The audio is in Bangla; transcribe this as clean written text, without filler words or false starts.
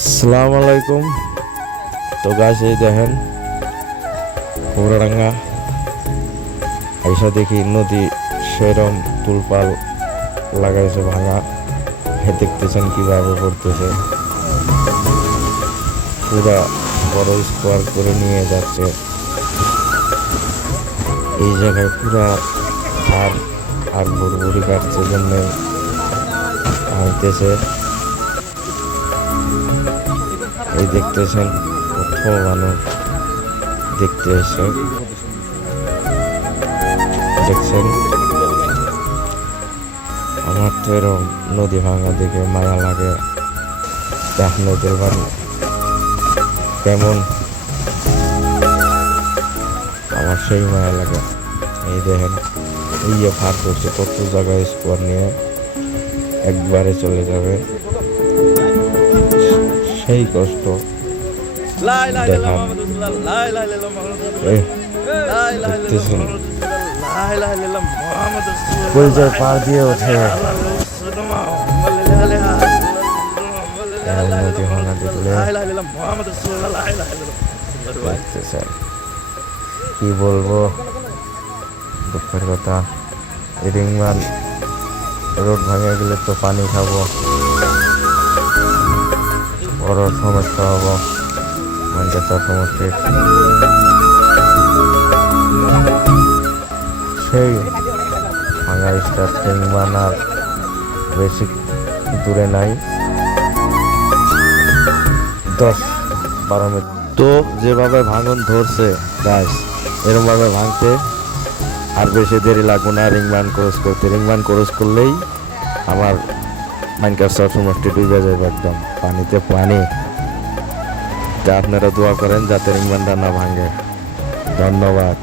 আসসালামু আলাইকুম। তো গাছ এই দেখেন পুরাডাঙ্গা আইসা দেখি নদী সেরম তুলপাল লাগাইছে ভাঙা। দেখতেছেন কিভাবে পড়তেছে, পুরা বড় স্কোয়ার করে নিয়ে যাচ্ছে। এই জায়গায় পুরা ধার আর ভুরভুরি কাটছে জন্য ভাঙতেছে। এই দেখতেছেন কত মানুষ দেখতে এসে দেখছেন। আমার তো এরকম নদী ভাঙা দেখে মায়া লাগে। নদীর বাড়ি কেমন আমার সেই মায়া লাগে। এই দেখেন ইয়ে ফার করছে, কত জায়গায় স্কোয়ার নিয়ে একবারে চলে যাবে। সেই কষ্ট দেখতেছেন কলজার পার দিয়ে ওঠে নদী ভাঙা দেখলে। দেখতেছেন কি বলবো, দুঃখের কথা। রিংমান রোড ভাঙে গেলে তো পানি খাবো, বড় সমস্যা হবো মানকাচর সমষ্টির। সেই ভাঙা স্টার রিংমান আর বেশি দূরে নাই, 10-12 মিনিট। তো যেভাবে ভাঙন ধরছে গাছ, এরকম ভাবে ভাঙতে আর বেশি দেরি লাগবে না রিংমান ক্রস করতে। রিংমান ক্রস করলেই আমার মানকাচর সমষ্টি ডুবে যাবে একদম পানিতে পানি। তা আপনারা দোয়া করেন যাতে রিংমানটা না ভাঙে। ধন্যবাদ।